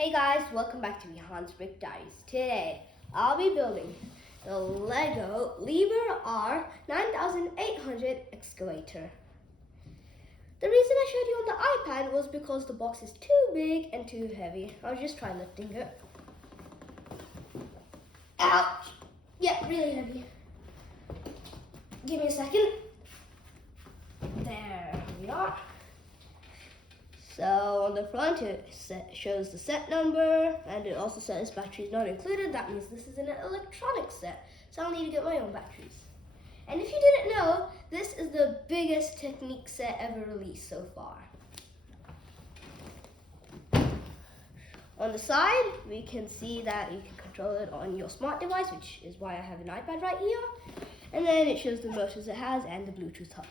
Hey guys, welcome back to Vihaan's Brick Diaries. Today, I'll be building the Lego Liebherr R9800 Excavator. The reason I showed you on the iPad was because the box is too big and too heavy. I was just trying lifting it. Ouch! Yeah, really heavy. Give me a second. There we are. So on the front it shows the set number, and it also says batteries not included. That means this is an electronic set, so I'll need to get my own batteries. And if you didn't know, this is the biggest Technique set ever released so far. On the side, we can see that you can control it on your smart device, which is why I have an iPad right here. And then it shows the motors it has and the Bluetooth hub.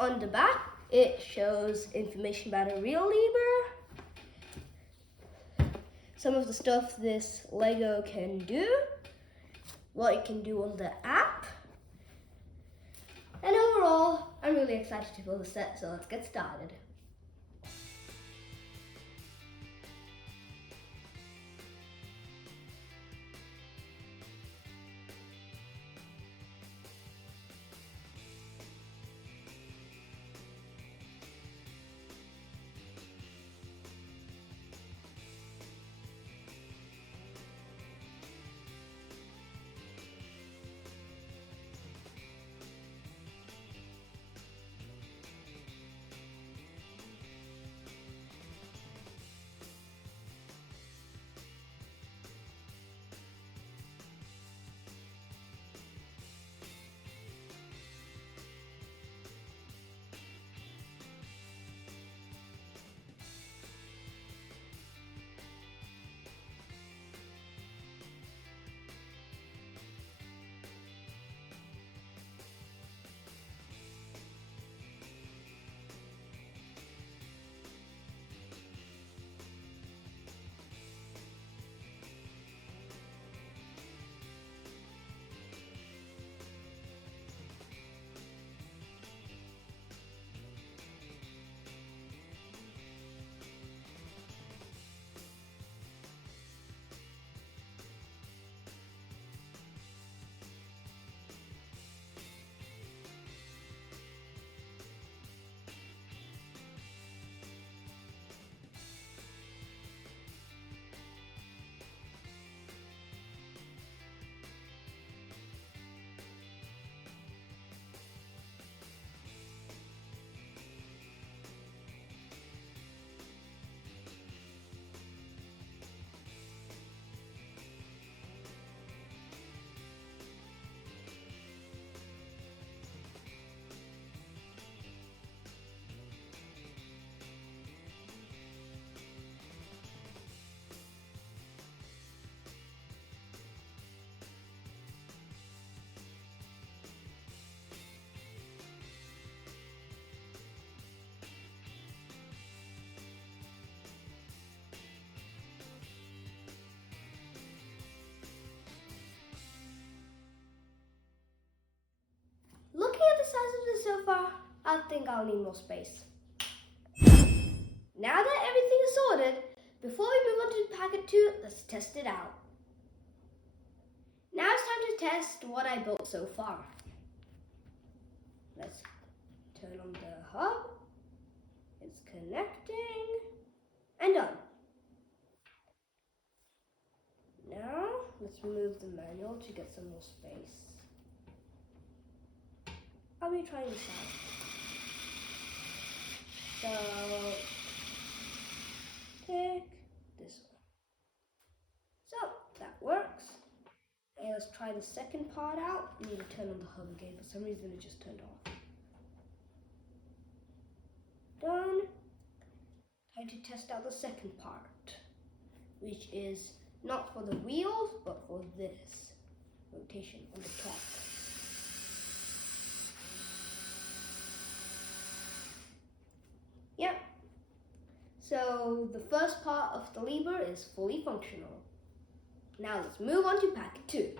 On the back, it shows information about a real Liebherr, some of the stuff this Lego can do, what it can do on the app, and overall, I'm really excited to build the set, so let's get started. Looking at the size of this so far, I think I'll need more space. Now that everything is sorted, before we move on to packet 2, let's test it out. Now it's time to test what I built so far. Let's turn on the hub. It's connecting and done. Now let's remove the manual to get some more space. I'll be trying this out. So, take this one. So, that works. And let's try the second part out. I need to turn on the hub again. For some reason, it just turned off. Done. Time to test out the second part, which is not for the wheels, but for this rotation on the top. Yep. So the first part of the Liebherr is fully functional. Now let's move on to packet 2.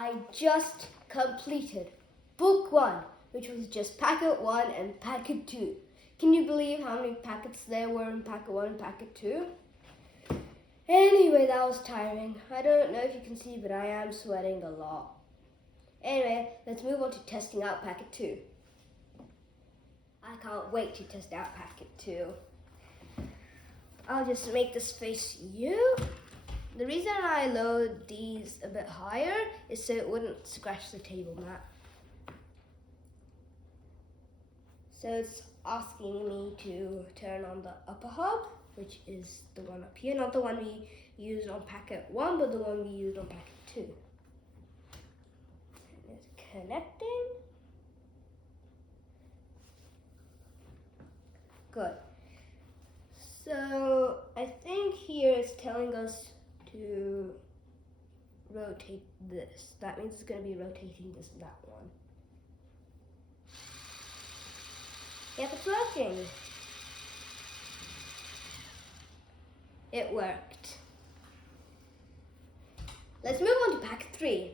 I just completed book 1, which was just packet 1 and packet 2. Can you believe how many packets there were in packet 1 and packet 2? Anyway, that was tiring. I don't know if you can see, but I am sweating a lot. Anyway, let's move on to testing out packet 2. I can't wait to test out packet 2. I'll just make this face U. The reason I lowered these a bit higher is so it wouldn't scratch the table mat. So it's asking me to turn on the upper hub, which is the one up here, not the one we used on packet 1, but the one we used on packet 2. And it's connecting. Good. So I think here it's telling us to rotate this. That means it's going to be rotating this and that one. Yep, it's working. It worked. Let's move on to packet 3.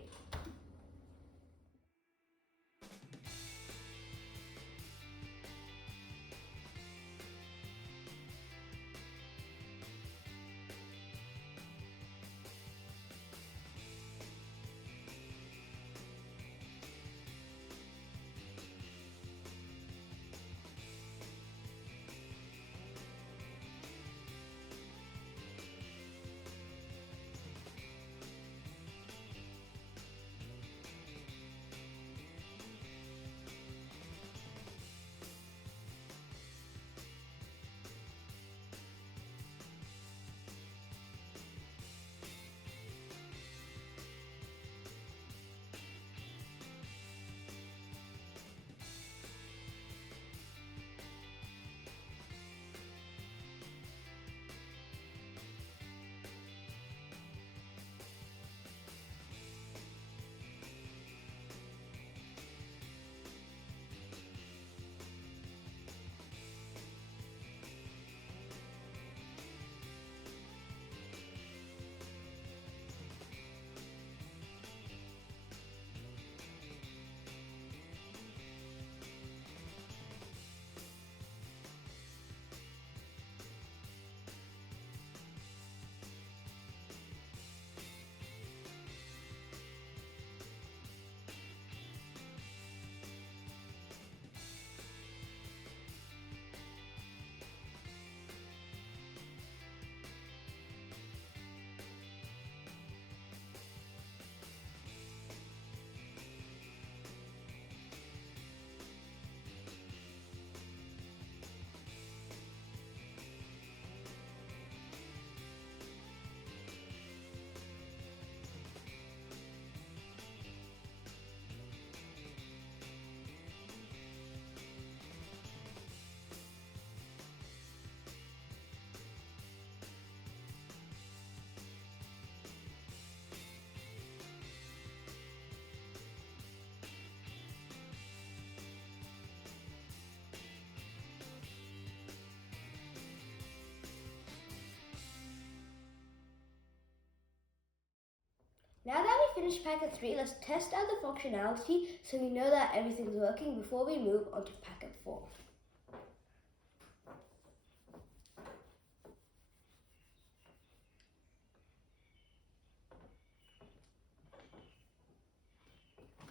Now that we finished packet 3, let's test out the functionality so we know that everything's working before we move on to packet 4.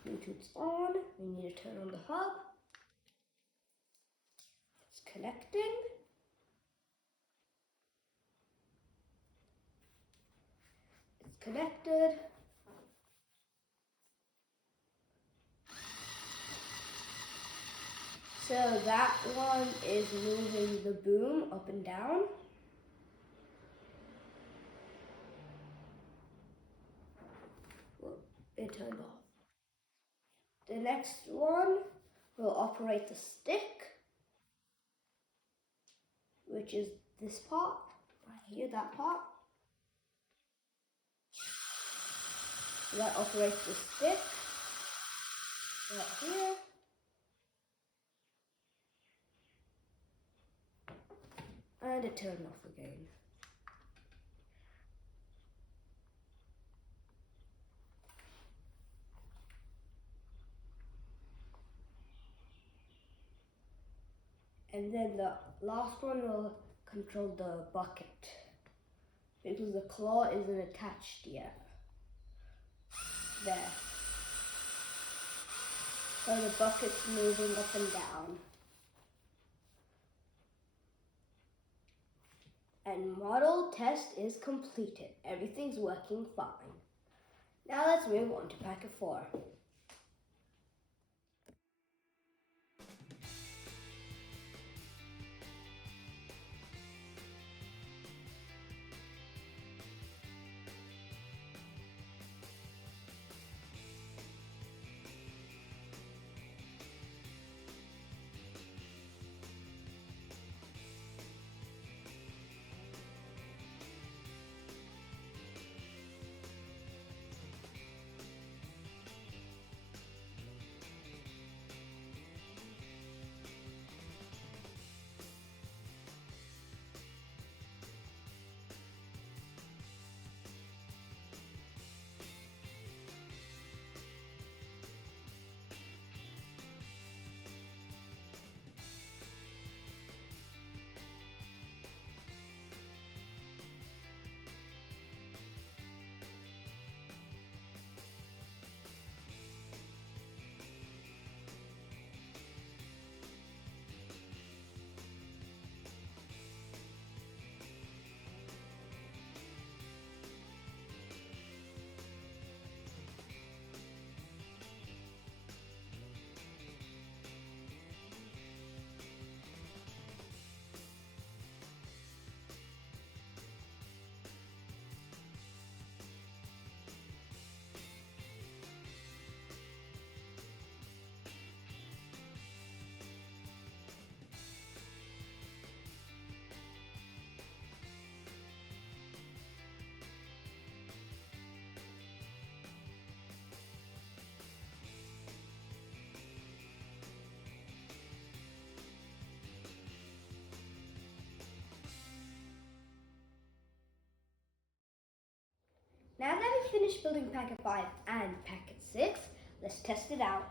Bluetooth's on. We need to turn on the hub. It's connecting. It's connected. So that one is moving the boom up and down. It turned off. The next one will operate the stick, which is this part, right here, that part. So that operates the stick, right here. And it turned off again. And then the last one will control the bucket because the claw isn't attached yet. There. So the bucket's moving up and down. And model test is completed. Everything's working fine. Now let's move on to packet 4. Now that we've finished building packet 5 and packet 6, let's test it out.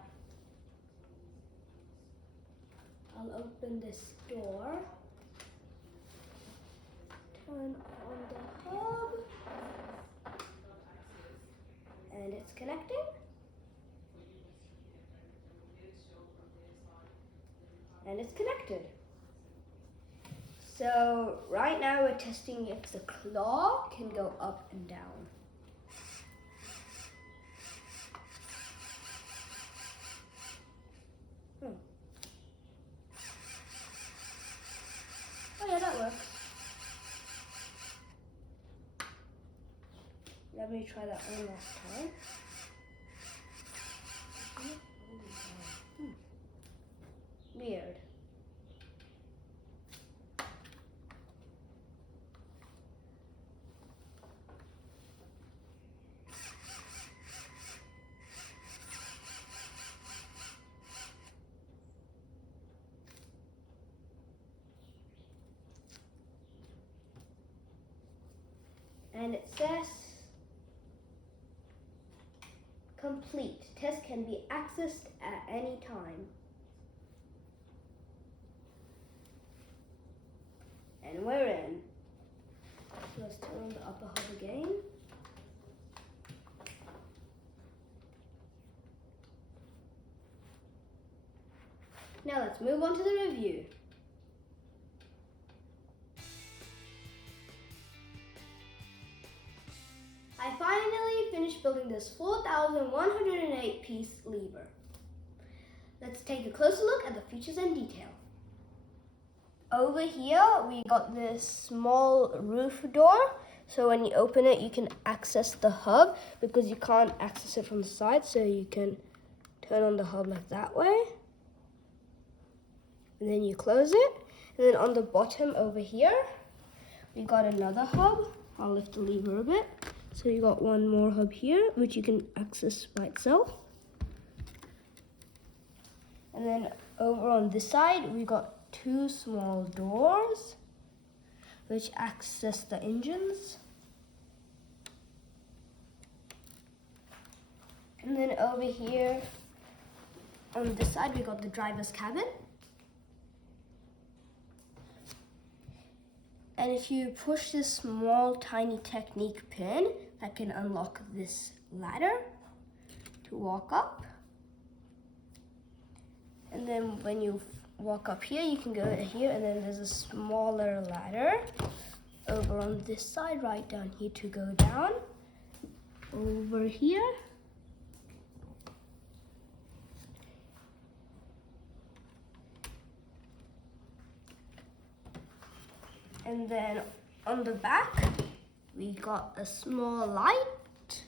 I'll open this door, turn on the hub, and it's connecting. And it's connected. So right now we're testing if the claw can go up and down. Oh yeah, that works. Let me try that one last time. Weird. And it says complete. Test can be accessed at any time. And we're in. Let's turn on the upper hub again. Now let's move on to the review. I finally finished building this 4,108 piece lever. Let's take a closer look at the features and detail. Over here we got this small roof door, so when you open it you can access the hub because you can't access it from the side, so you can turn on the hub like that way. And then you close it. And then on the bottom over here we got another hub. I'll lift the lever a bit. So you got one more hub here, which you can access by itself. And then over on this side, we got two small doors, which access the engines. And then over here, on this side, we got the driver's cabin. And if you push this small tiny technique pin, that can unlock this ladder to walk up. And then when you walk up here, you can go here, and then there's a smaller ladder over on this side, right down here to go down. Over here. And then on the back, we got a small light.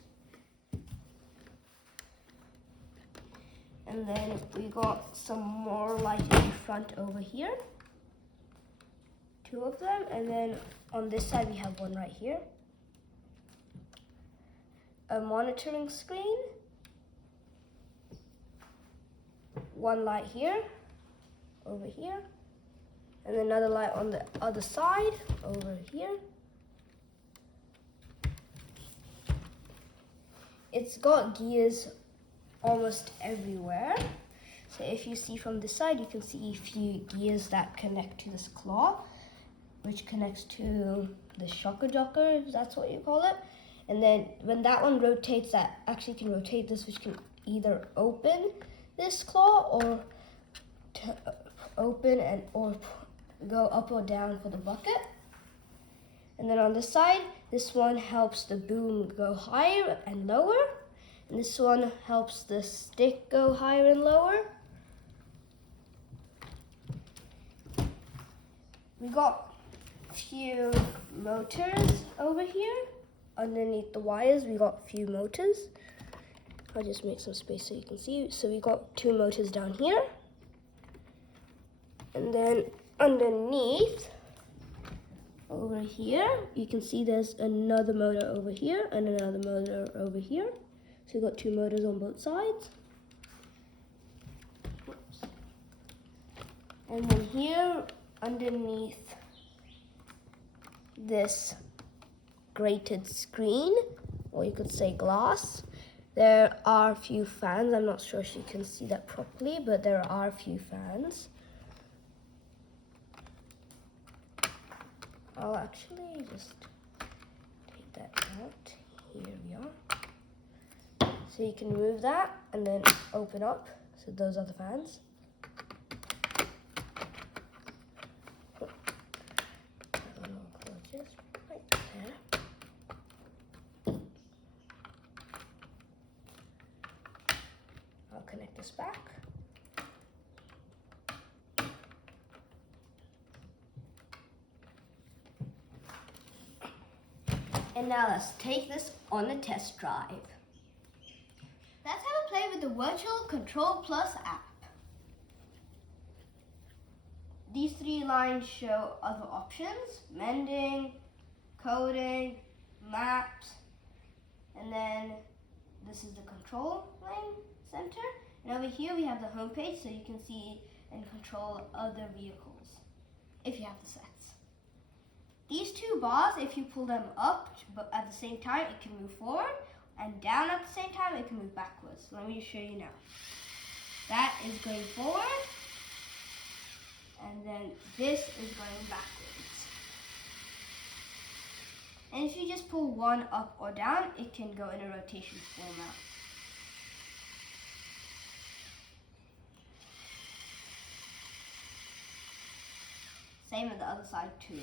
And then we got some more light in front over here. 2 of them. And then on this side, we have one right here. A monitoring screen. 1 light here, over here. And another light on the other side, over here. It's got gears almost everywhere. So if you see from this side, you can see a few gears that connect to this claw, which connects to the shocker jocker, if that's what you call it. And then when that one rotates, that actually can rotate this, which can either open this claw or open and or go up or down for the bucket. And then on this side, this one helps the boom go higher and lower. And this one helps the stick go higher and lower. We got a few motors over here. Underneath the wires, we got a few motors. I'll just make some space so you can see. So we got 2 motors down here. And then underneath, over here, you can see there's another motor over here and another motor over here. So we've got 2 motors on both sides. Whoops. And then here, underneath this grated screen, or you could say glass, there are a few fans. I'm not sure if you can see that properly, but there are a few fans. I'll actually just take that out. Here we are. So you can move that and then open up. So those are the fans. Just right there. I'll connect this back. And now let's take this on a test drive. Let's have a play with the Virtual Control Plus app. These 3 lines show other options: mending, coding, maps, and then this is the control line center. And over here we have the home page, so you can see and control other vehicles if you have the sets. These 2 bars, if you pull them up, but at the same time, it can move forward, and down at the same time, it can move backwards. So let me show you now. That is going forward, and then this is going backwards. And if you just pull one up or down, it can go in a rotation format. Same on the other side too.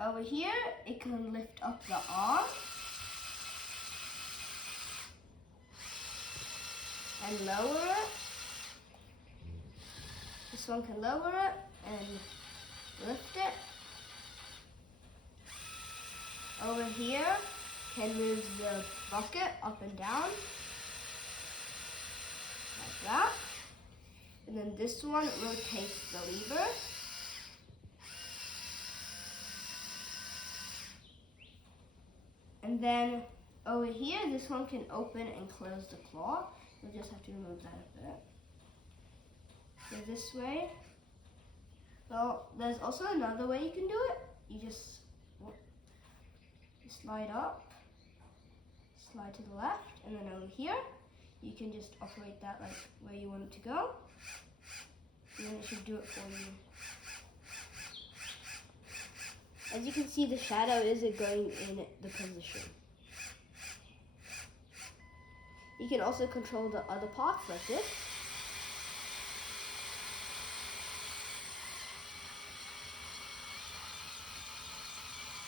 Over here, it can lift up the arm and lower it. This one can lower it and lift it. Over here, can move the bucket up and down, like that. And then this one rotates the lever. And then over here, this one can open and close the claw. You'll just have to remove that a bit. So this way. Well, there's also another way you can do it. You just slide up, slide to the left, and then over here, you can just operate that like where you want it to go, and then it should do it for you. As you can see, the shadow isn't going in the position. You can also control the other parts like this.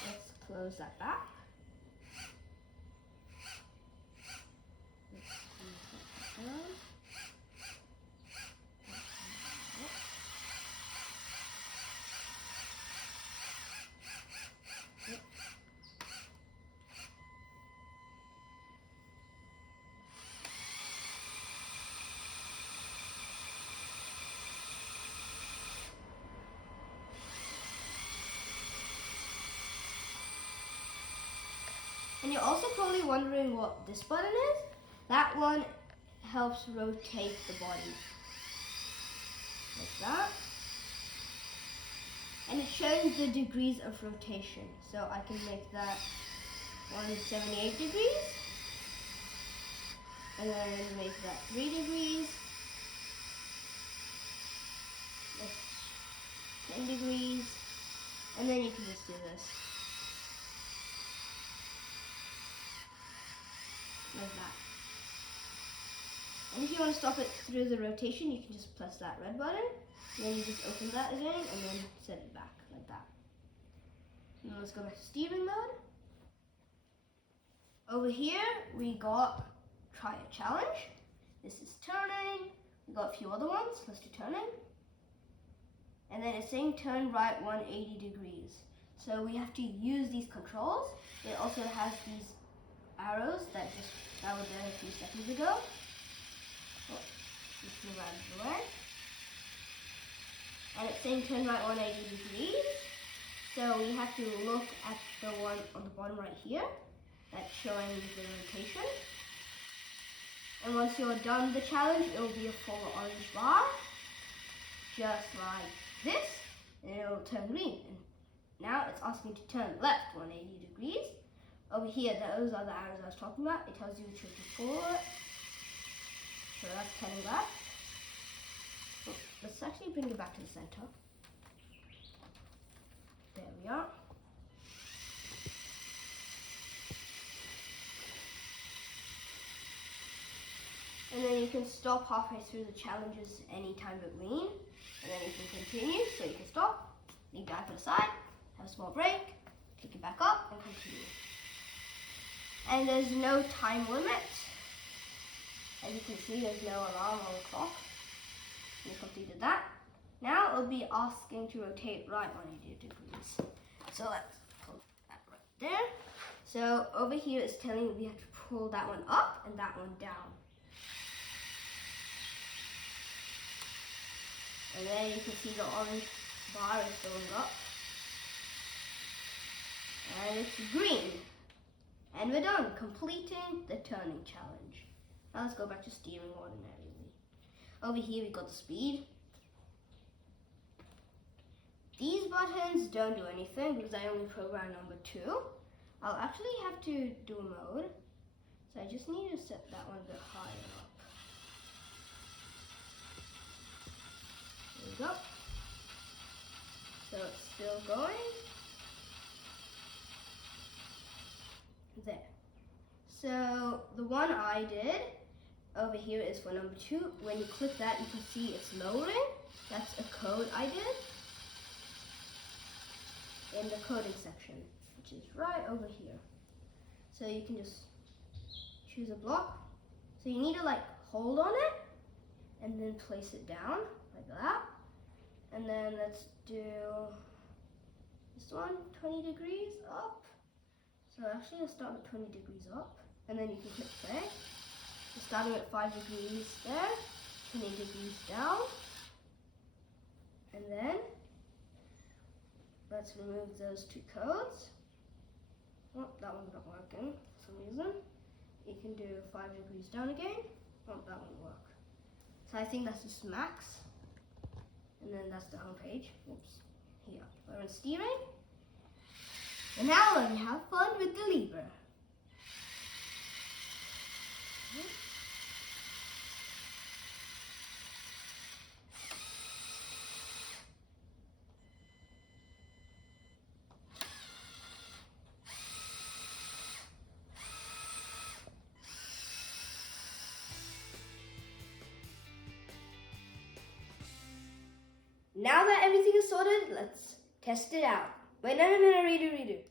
Let's close that back. And you're also probably wondering what this button is. That one helps rotate the body. Like that. And it shows the degrees of rotation. So I can make that 178 degrees. And then make that 3 degrees. That's 10 degrees. And then you can just do this. Like that. And if you want to stop it through the rotation, you can just press that red button, and then you just open that again, and then set it back, like that. And let's go back to steering mode. Over here, we got try a challenge. This is turning. We got a few other ones. Let's do turning. And then it's saying turn right 180 degrees. So we have to use these controls. It also has these arrows that were there a few seconds ago. Oh, just move out of the way. And it's saying turn right 180 degrees. So we have to look at the one on the bottom right here. That's showing the rotation. And once you're done the challenge, it will be a full orange bar. Just like this. And it will turn green. And now it's asking to turn left 180 degrees. Over here, those are the arrows I was talking about. It tells you which way to pull it. So that's turning left. Oh, let's actually bring it back to the center. There we are. And then you can stop halfway through the challenges anytime between. And then you can continue, so you can stop, leave that to the side, have a small break, pick it back up, and continue. And there's no time limit. As you can see, there's no alarm on the clock. We completed that. Now it'll be asking to rotate right 180 degrees. So let's pull that right there. So over here it's telling me we have to pull that one up and that one down. And then you can see the orange bar is going up. And it's green. And we're done, completing the turning challenge. Now let's go back to steering ordinarily. Over here we got the speed. These buttons don't do anything because I only programmed number 2. I'll actually have to do a mode. So I just need to set that one a bit higher up. There we go. So it's still going. There. So the one I did over here is for number 2. When you click that, you can see it's lowering. That's a code I did in the coding section, which is right over here. So you can just choose a block. So you need to like hold on it and then place it down like that. And then let's do this one, 20 degrees up. So actually let's start with 20 degrees up, and then you can click play. So starting at 5 degrees there, 20 degrees down, and then let's remove those 2 codes. Oh, that one's not working for some reason. You can do 5 degrees down again. Oh, that won't work. So I think that's just max, and then that's the home page. Oops, here. We're in steering. And now let me have fun with the lever. Now that everything is sorted, let's test it out. Wait, no, reader.